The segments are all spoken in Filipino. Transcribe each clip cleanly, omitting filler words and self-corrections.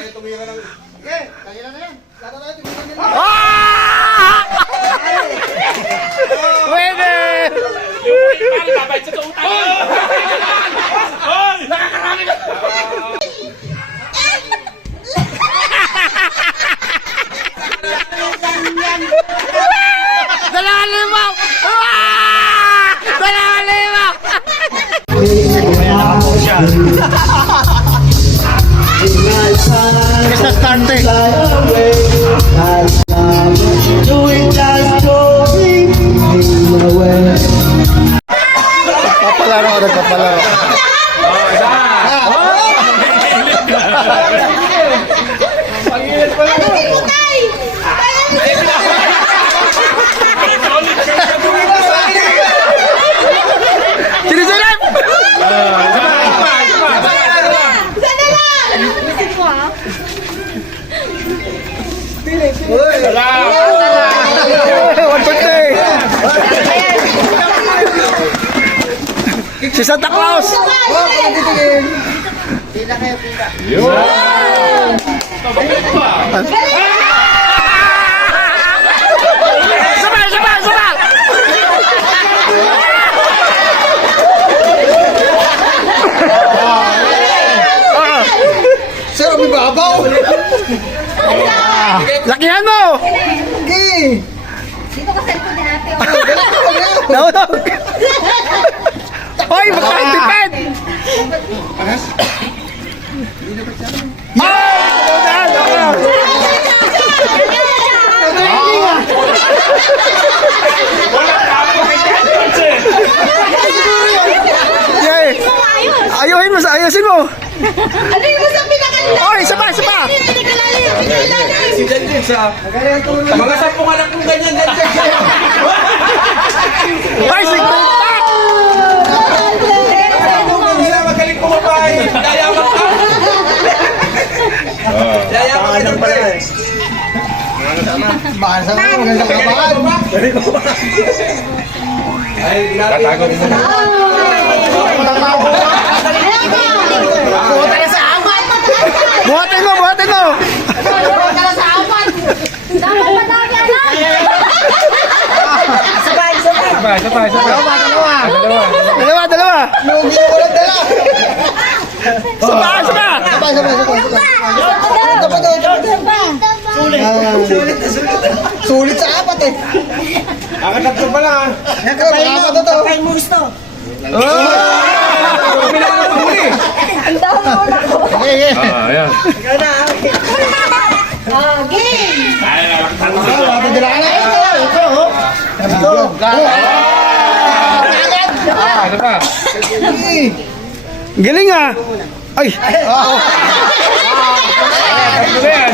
tayo tumira ng... Okay, kanina na yan. Lahat tayo tumira nila. Pwede! Pare, babay sa utang! Hoy! Nakakarami ka! Dalawang limaw! Dalawang limaw! Basta starte. Papalaro ko, nagpapalaro. Sinisilip! Si Santa Claus! Sabay! Sabay! Sabay! Sir, may babaw! Lakihan mo! Okay! Dito ka cellphone ni ate. Nahulog! Hoy! Magkakatipid! Ayuhin mo sa ayusin mo! Ano yung sabi na kanila? Oy! Isa pa! Isa pa! Si Janjin sa... Mga 10 anak kong ganyan, Janjin! Ay! Sigurita! Hindi na magaling kumapay! Yayaman ka! Yayaman ka ng pala! Mahal sa mga maganda kapahan! Ay, tatago rin na. Buta na sa apat! Buhatin mo! Buhatin mo! Buta na sa apat! Dapat patagi na! Sabay! Sabay! Sabay! Dalawa! Dalawa! Lugi ko lang dala! Isa pa! Isa pa! Sabay! Sulit sa apat eh! Akatatlo pala ha! Apat na to! Kapain mo gusto! Ang dami mo na ko! Ayan. Game! Dala ka na! Ito! Ito! Ano pa? Galing ah! Ay! Ano ba yan?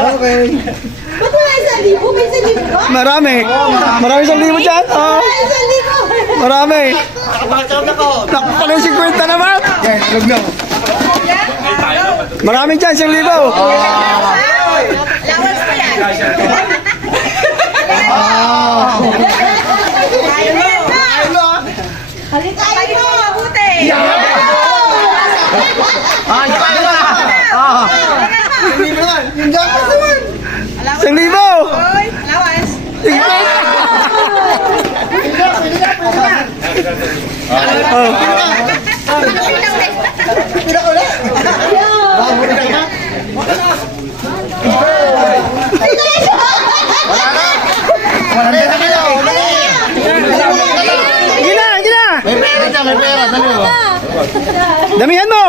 Okay! Ba't wala isang libo? May isang libo ba? Marami! Marami sa libo dyan! Oh, May isang libo! marami! Nakapala yung 50 naman! Yan, alog na! Marami dyan, 1,000. Lawas pa yan! Halika tayo! Mabuti! Hindi mo naman! Yung jacket naman! 1,000! Lawas! Pila ko na! Bago na ka! Wala na kayo! Gina! Gina! May pera dyan, may pera! Dali mo! Damihan mo!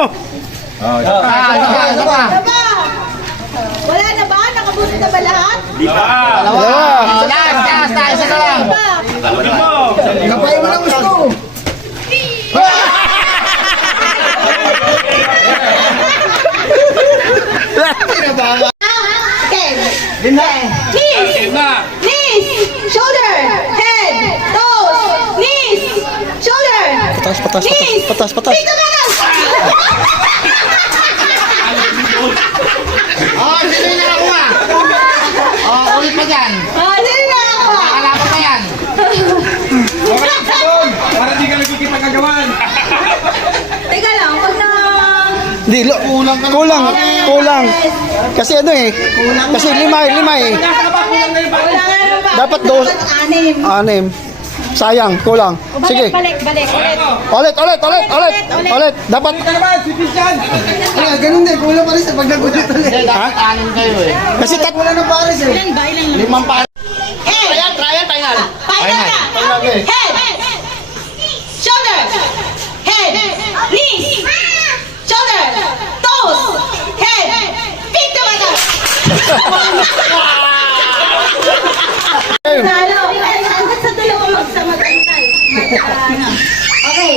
Isa pa! Wala na ba? Nakabuti na ba lahat? Dalawa! Isa ka lang! Kapay mo na gusto! Knees! Knees! Shoulder! Head! Toes! Knees! Shoulder! Patas, patas, Knees! patas, patas, patas. Dito na lang! Sino yung nakakuha? Ulit pa dyan! Dito na ako! Nakalapan pa yan! Para di ka nagkikita kagawan. Teka lang, pag na Hindi, kulang. Kasi ano eh. Kasi lima eh. Dapat anim. Sayang, kulang. Sige. Balik. Ulit. Dapat. Ito naman, si Christian. Ay, ganun din. Kulang pa rin sa pagdagulit ulit. Ha? Kasi Kulang ng pares eh. limang pa. Final na! Head! Shoulder! Head! Knees! Shoulder! Toes! Head! Pick the button! Hanggang sa dulo ko magsamagantay. Okay.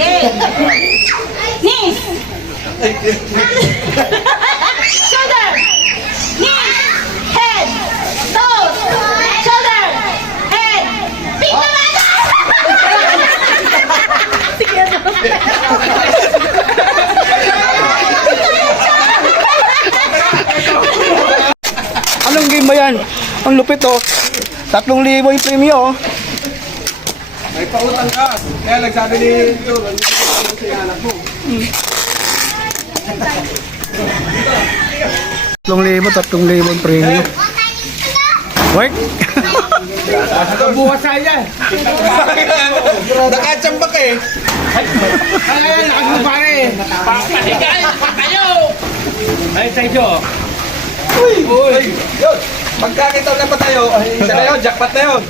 Head! Knees! Shoulder! Knees! Head! Toes! Shoulder! Head! Pick the Anong game ba yan? Ang lupit oh. 3,000 yung premium oh. May pautang ka. Kaya nagsabi ni Lolo, hindi ko sa anak mo. 3,000 yung premium. Work? Bukas sa yan. Nakachamba ka eh. Ay, lakas mo pare. Ay, tayo. Uy. Yun. Pagkakita na pa tayo, isa na yun, jackpot na yun.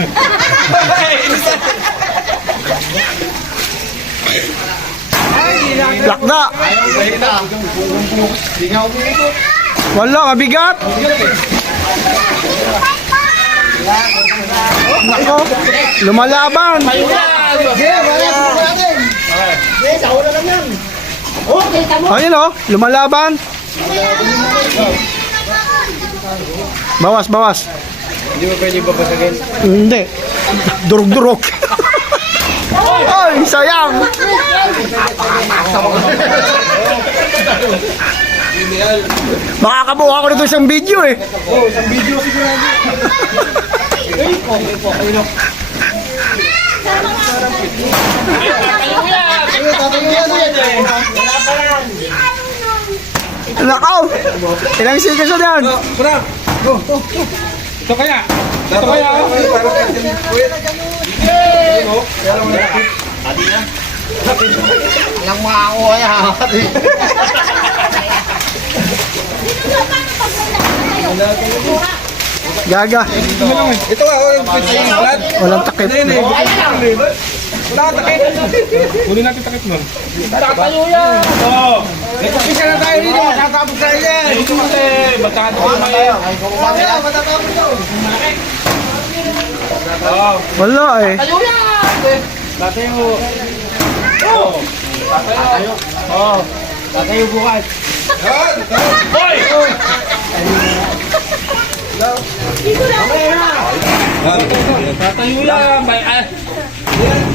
Lakda! Wala, mabigat! Nako, lumalaban! Ayun oh, lumalaban! Bawas. Hindi mo pwede babasagin. Hindi. Durog-durog. Ay, sayang! Makakabuha ko nito isang video eh. Oo, isang video sigurado. Nakaw! Ilang seconds na yan? Pura, go. Ito kaya. Ito kaya ako. Parang ganyan. Kaya lang malapit. Gaga. Ito nga, yung flat. Walang takip. Wala kang takip. Kunin natin takip nun. Tatayo yan! Oo! Isa na tayo dito. Matatapos tayo yan. Ito kasi, batado ko naman. Kaya matatapos tayo. Oo. Wala eh. Tatayo. Oo. Tatayo. Oo. Tatayo bukas. Yan. Hoy! Tatayo yan. May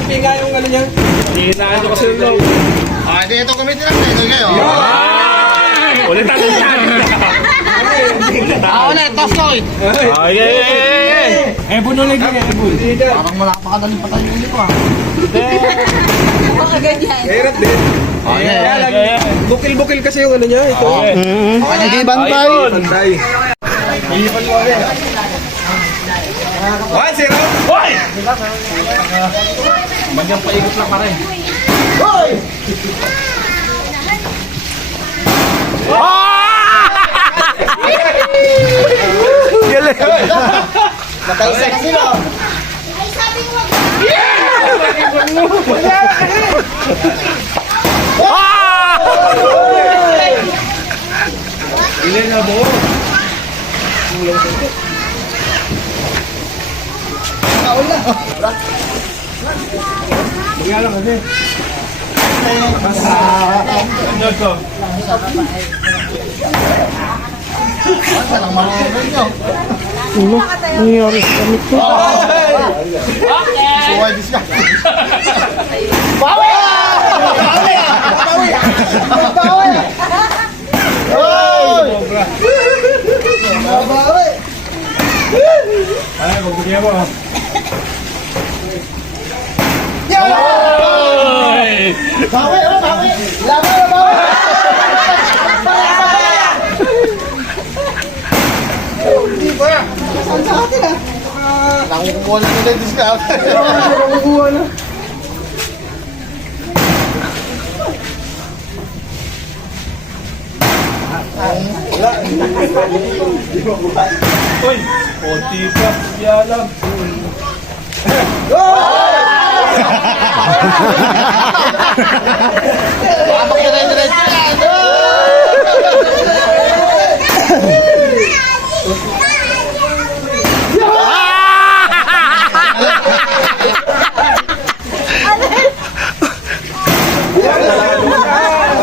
Pinga yung ano niya. Hinaan ko kasi yung Ito gamitin natin. Ito kayo. Ulit natin yan. Ulit, toss ko eh. Ebon ulit yun. Ebon. Mga ganyan. Hirap din. Kaya lang, bukil-bukil kasi yung ano niya. Ito. Hindi bantay. Pantay. One, zero. Hoy! Magyang paikot lang pa rin. Galing. Nakaisa kasi no. Ay, sabi mo. Ilan na buo. Bigyan lang kasi. Ano to? Ano? Nangyari sa damit ko? Ay, magbigyan mo. Hoy! Bawi! Laban! Nakuha na nila yung discount. Nakukuha na. Uy, konti pa. Yalam. Papak na rin rin sila.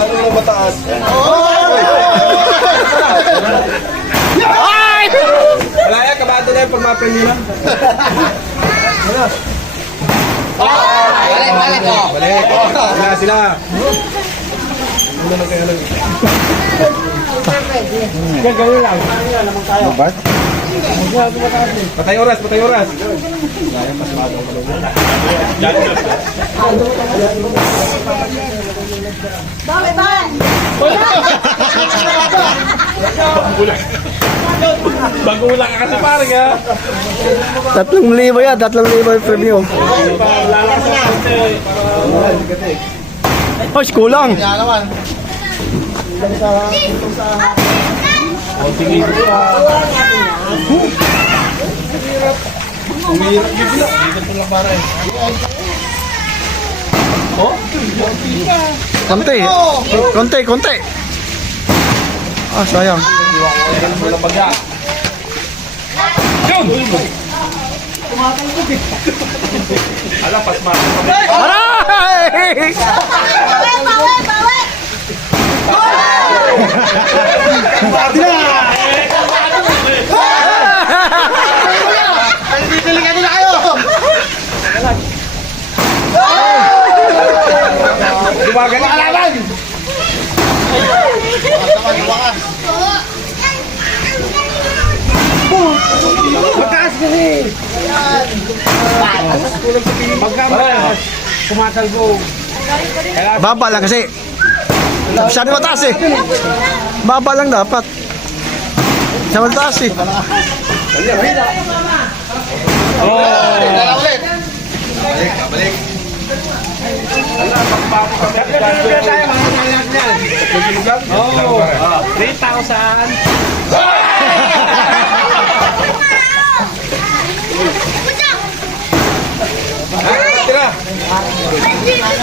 Ano mataas? Wala yan, kabado na yung pag ma-premyo lang. Balik ko. Balik. Sila. Una lang kayo lang. Gagawin lang. Ba't? Patay oras, patay oras. Bakit ba? Bagulang ka kasi parang ha. 3,000 yan, 3,000 yung premyo. Ay, kulang. Kaya naman. Konti. Konti, konti. Ah, sayang. Yun! Ala, pasma. Aray! Bawi! Delikado na kayo! Dumagan na kalaban! Mataas kasi! Magkamataas. Kumakalbo. Baba lang kasi. Masyado mataas eh. Baba lang dapat. Masyado mataas eh. Dala ulit! Oh, 3,000. Tira.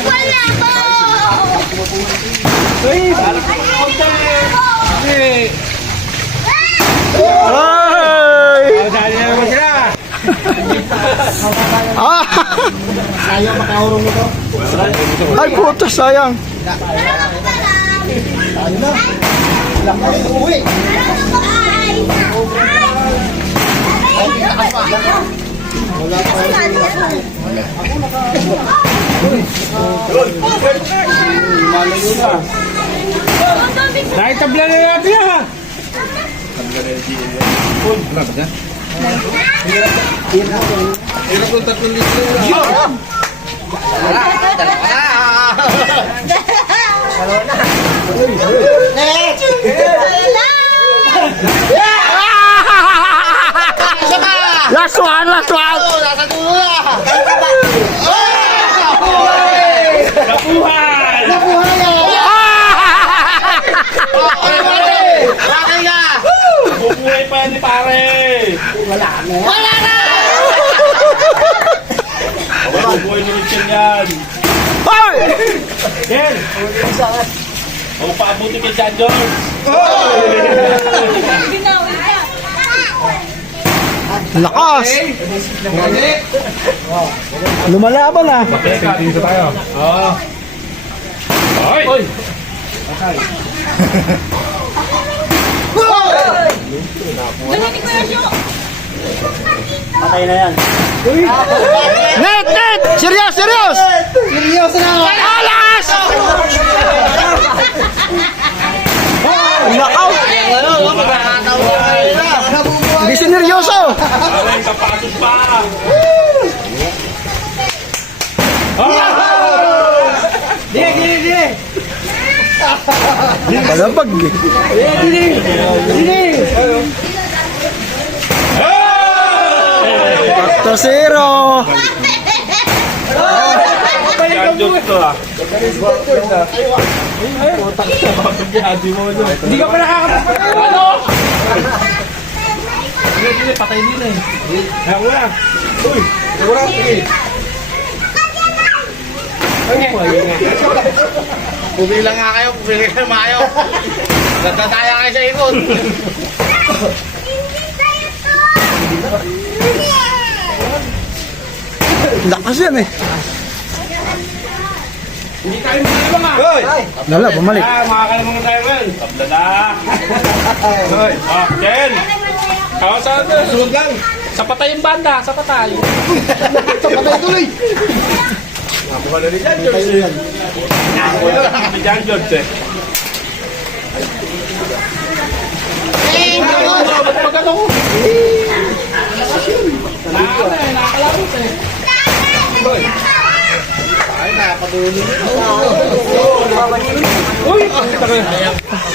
Wala ko! Ay! Dali na naman sila. Ah! Ayaw makahurong nito. Ay, puto, sayang. Lakas uwi. Dahil tabla na natin ha. Hirap ng 3 litro. Last one, last one. Nasa dulo na! Kapuhan! Nakuha na! Bakay ka! Bubuhay pa yan ni pare! Wala na! Bubuhay ni Richard yan! Ay! Ken! Huwag paabuti kay John George! Lakas! Lumalaban ah. Dito tayo. Oo. Hoy! Hoy! Net, net! Serious, serious! Seryoso na! Alas! Knockout! Hindi sineryoso! Pare, kapasok pa! Palabag eh. Factor zero. Janjot to ah. Hindi ka pa nakakapagpapag. Ano? Hindi, patay din eh. Kaya wala. Uy, wala. Sige. Pumili lang nga kayo, pumili kayo maayo. Natataya kayo sa ikot. Lakas yan eh. Hindi tayo mga nga. Hoy! Lala, bumalik. Makakalamang tayo ngayon. Tabla na. Hoy! Ken! Kawa sa atin. Sunod lang! Sa patay yung banda, sa patay. Sa patay tuloy! Nakuha na rin Janjot. Nakuha na rin Janjot eh. Ba't magano ko? Nakakalabot eh. Hoy! Ay, nakapatuloy. Uy!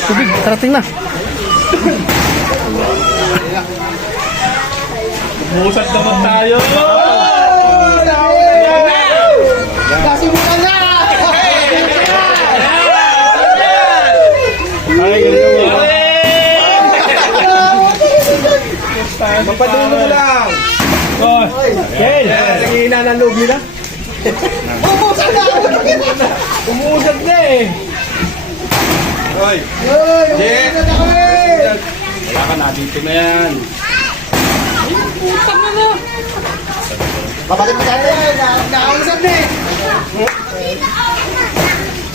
Tubig, tarating na. Musad naman tayo. Nasimulan na! Ay, ganun mo. Mapadulo lang! Ken! Nangihina ng loob nila. Umusad na! Umusad na eh. Hoy! Jet! Wala ka na, dito na yan. Babalik na tayo yan! Nakausad na eh!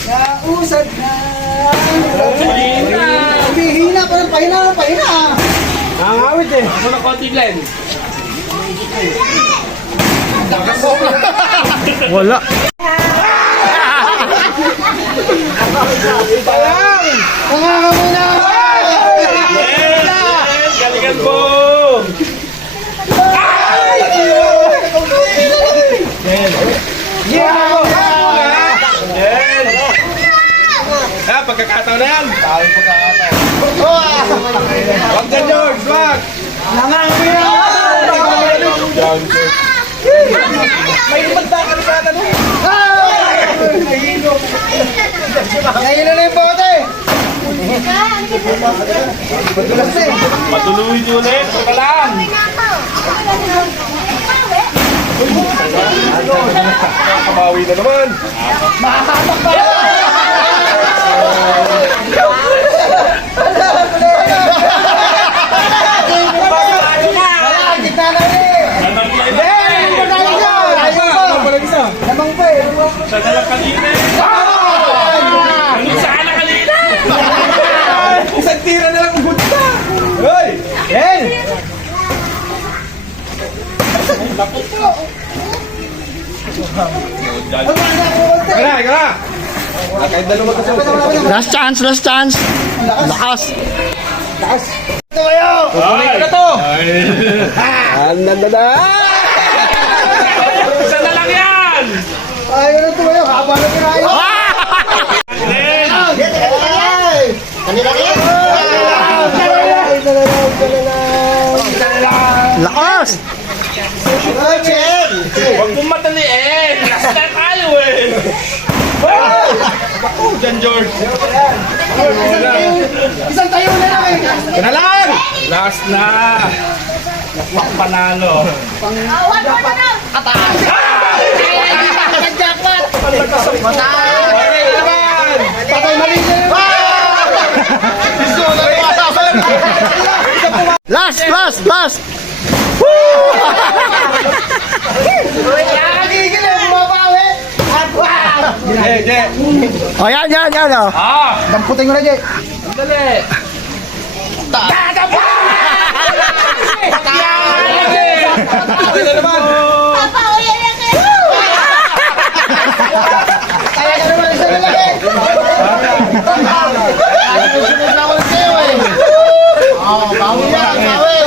Nakausad na! Humihina pa ng pahina ng pahina! Nangangawit eh. Ako na konti Glenn. Wala. Nangangamuna! Galingan mo! Ah, pagkakataon na yan! Tawag pagkakataon. Wag na George, wag! Nangangamuna! May ibang ka na doon! Nahilo na yung bote! Madulas eh! Patuloy ulit. Ito lang. Kabawi na naman! Sa dalang kanina. Ano saan na kanina? Isang tira na lang punta! Hoy! Yan! Ika na! Kahit dalawa ka sa Last chance, last chance. Lakas. Ito kayo! Kukunin ko na to. Isa na lang yan. Ayaw na ito kayo! Haba na kinayo! Lakas. Huwag mong mataliin. Last na tayo eh. Ako, Jan George. Isang tayo na lang eh! Yan lang. Last na. Nakwak panalo. One more na lang. Jackpot. Patay naman! Patay mali na yun! Last, last, last. Nakakagigil eh! Bumabawi! At wow! Jay! O yan, yan, yan. Oh. Damputin ko na, Jay! Dali. Patay na naman! Papa, uyan yan kayo. Kaya ka naman isa na lang eh! Sunod na ako ng sayo eh! Bawi yan! Bawi!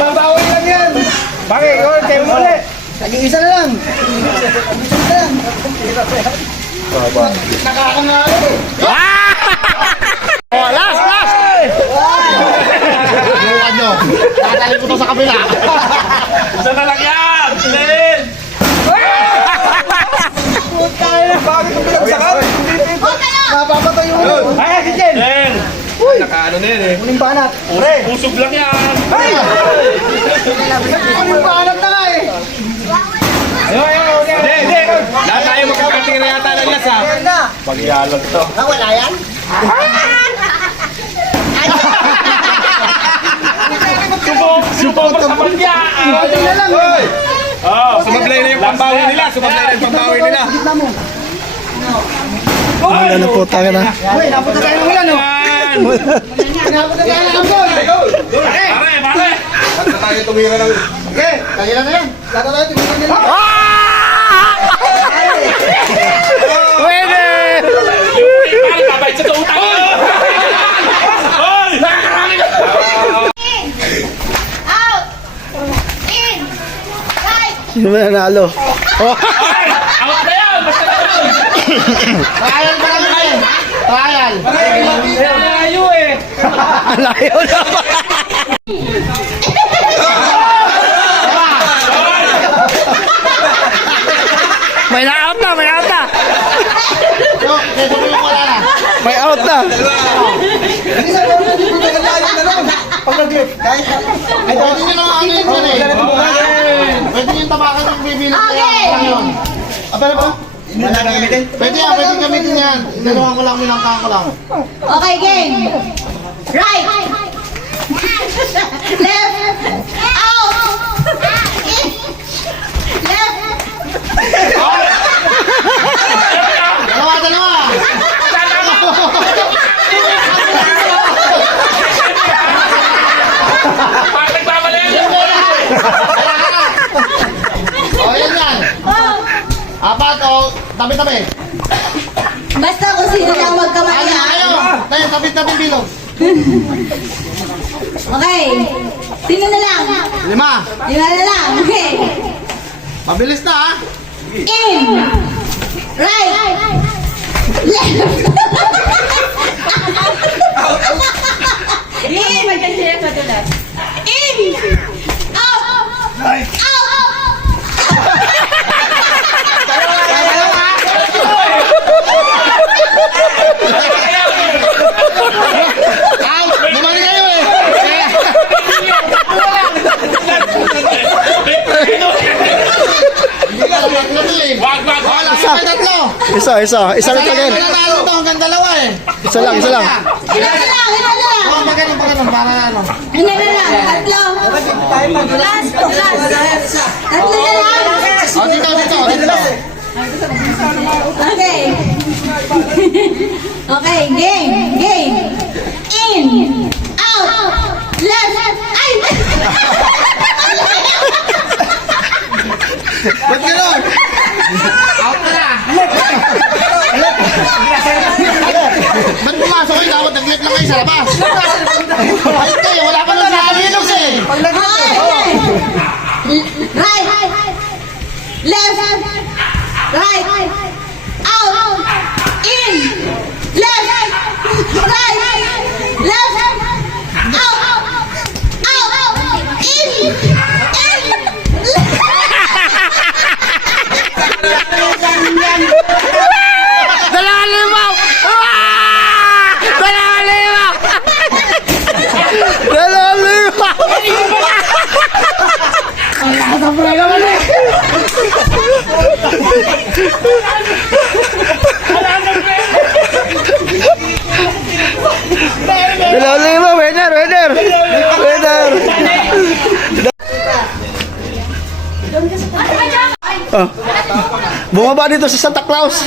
Babawi lang yan! Bakit? Ikaw, kayo mo ulit! Nag-iisa na lang! Nag-iisa na lang! Nakakangalo eh! Oh, last, last. Ano? Tatali ko to sa kabila. Isa na lang yan! Silin! Bakit ang pinagsakan? Napapatay yung Ay, si Jen! Silin! Nakaano na yun eh. uling banat. Pusog lang yan! Uling banat na nga eh. Hindi. Lahat tayo magkakating na yata ng lasa. Pagyalag to. Wala yan? Subok sa pagya! Konti na lang. Oh, Sumablay na yung pambawi nila. Wala na po tayo na. Uy, napunta tayo ng ulan, no? Napunta tayo ng ambon. Pare, pare! Napunta tayo tumira ng... Okay, kanila na yan. Lato tayo tumira nila. Pwede! Pare, babay sa utang! Hoy! Nakakarami ka! Out! In! Right! Sino ba nanalo? Oh, Hoy! Out na yan! Basta na yun! Trial pa lang kayo. Trial. Layo eh! alayo naman. May na-out na, may out na. Wala na. May out na. Ay, pwede nyo naman ano yun dyan eh. Pwede nyo tabakan yung bibilang Okay. Pero ba? Pwede gamitin yan. Dalawan ko lang, minangkaan ko lang. Okay, game. Right. Left. Out. In. Left. Dalawa. Pare, nagbabalik! O, yan. Apat o, tabi-tabi. Basta kung sino lang magkamali. Ayaw. Tayo, tabi-tabi bilog. Okay. Sino na lang? 5. Lima na lang. Okay. Mabilis na ha. In. Right. Left. In. In. Out. Out. Out. Bumalik kayo eh. Tatlo to eh. Wag! Wala sa tatlo. Isa lang again. Nanalo to hanggang dalawa eh. Isa lang. Ina na lang. Oh, pagano para ano. Ina na lang. Tatlo. Last. Tatlo na lang. Oh, dito. Okay. Okay, game. In. Out. Left. Ay! Ba't gano'n? Out ka na. Ba't pumasok kayo? Dapat nag-left lang kayo sa labas. Ay, kayo, wala pa lang sa amilog eh. Okay. Right. Left. Right. Out. In. Left. Right. Left. Out. In. Dalalimaw! Dalalimaw! Winner! Oh. Bumaba dito sa Santa Claus.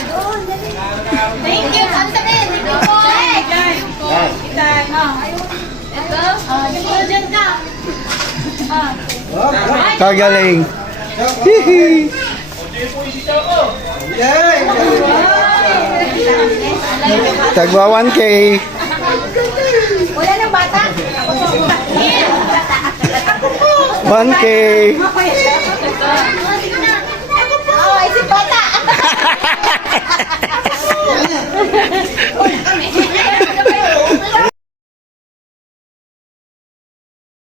Thank you. Ang sabi. Thank you po. Ito. Diyan ka. Kagaling. Hihi. Tagwa 1K. Wala nang bata. 1K.